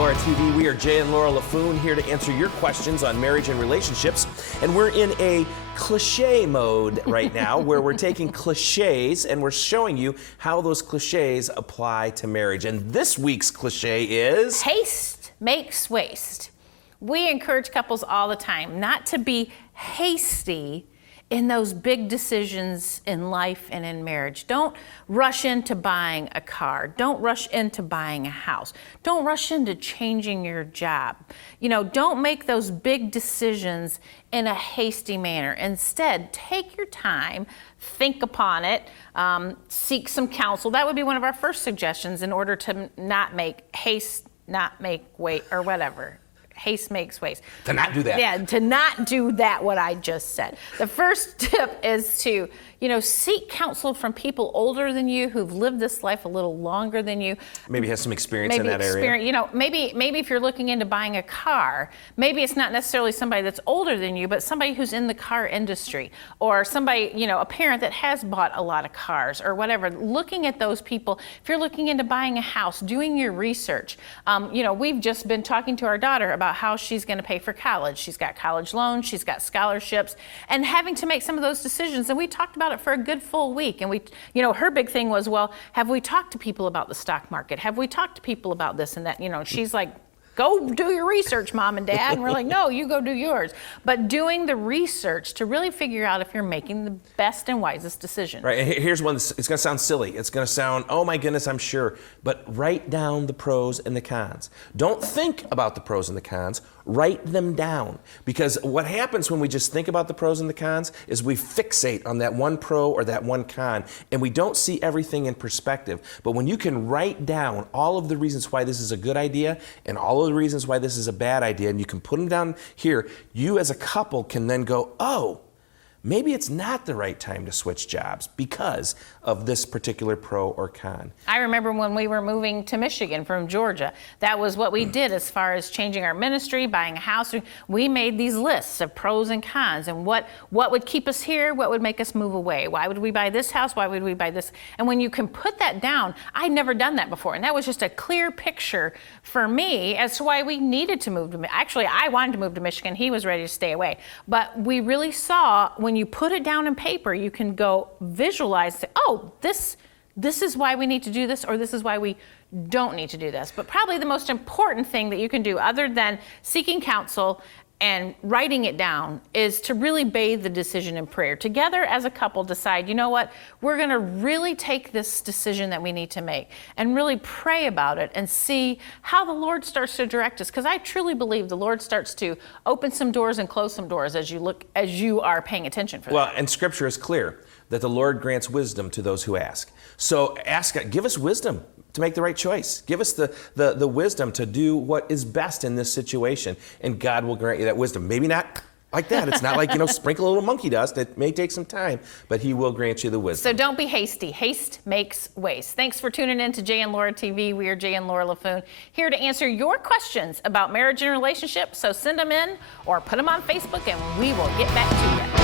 Laura TV. We are Jay and Laura LaFoon here to answer your questions on marriage and relationships. And we're in a cliché mode right now where we're taking cliches and we're showing you how those cliches apply to marriage. And this week's cliche is... Haste makes waste. We encourage couples all the time not to be hasty in those big decisions in life and in marriage. Don't rush into buying a car. Don't rush into buying a house. Don't rush into changing your job. You know, don't make those big decisions in a hasty manner. Instead, take your time, think upon it, seek some counsel. That would be one of our first suggestions in order to not make haste, not make wait, or whatever. Haste makes waste. To not do that. Yeah, to not do that, what I just said. The first tip is to, seek counsel from people older than you who've lived this life a little longer than you. Maybe has some experience in that area. Maybe if you're looking into buying a car, maybe it's not necessarily somebody that's older than you, but somebody who's in the car industry, or somebody, a parent that has bought a lot of cars or whatever. Looking at those people, if you're looking into buying a house, doing your research. We've just been talking to our daughter about how she's going to pay for college. She's got college loans, she's got scholarships, and having to make some of those decisions. And we talked about it for a good full week. And her big thing was, well, have we talked to people about the stock market? Have we talked to people about this and that? She's like, go do your research, Mom and Dad. And we're like, no, you go do yours. But doing the research to really figure out if you're making the best and wisest decision. Right, and here's one, it's gonna sound silly. It's gonna sound, oh my goodness, I'm sure. But write down the pros and the cons. Don't think about the pros and the cons, write them down. Because what happens when we just think about the pros and the cons is we fixate on that one pro or that one con, and we don't see everything in perspective. But when you can write down all of the reasons why this is a good idea and all of the reasons why this is a bad idea, and you can put them down here, you as a couple can then go, oh, maybe it's not the right time to switch jobs because of this particular pro or con. I remember when we were moving to Michigan from Georgia, that was what we did as far as changing our ministry, buying a house. We made these lists of pros and cons and what would keep us here, what would make us move away. Why would we buy this house? Why would we buy this? And when you can put that down, I'd never done that before. And that was just a clear picture for me as to why we needed to move to Actually, I wanted to move to Michigan. He was ready to stay away. But we really saw when you put it down in paper, you can go visualize, say, oh, this is why we need to do this, or this is why we don't need to do this. But probably the most important thing that you can do, other than seeking counsel and writing it down, is to really bathe the decision in prayer. Together as a couple decide, you know what, we're gonna really take this decision that we need to make and really pray about it and see how the Lord starts to direct us. Because I truly believe the Lord starts to open some doors and close some doors as you are paying attention for that. Well, and Scripture is clear that the Lord grants wisdom to those who ask. So ask, give us wisdom to make the right choice. Give us the wisdom to do what is best in this situation, and God will grant you that wisdom. Maybe not like that. It's not like, sprinkle a little monkey dust. It may take some time, but He will grant you the wisdom. So don't be hasty. Haste makes waste. Thanks for tuning in to Jay and Laura TV. We are Jay and Laura LaFoon, here to answer your questions about marriage and relationships. So send them in or put them on Facebook, and we will get back to you.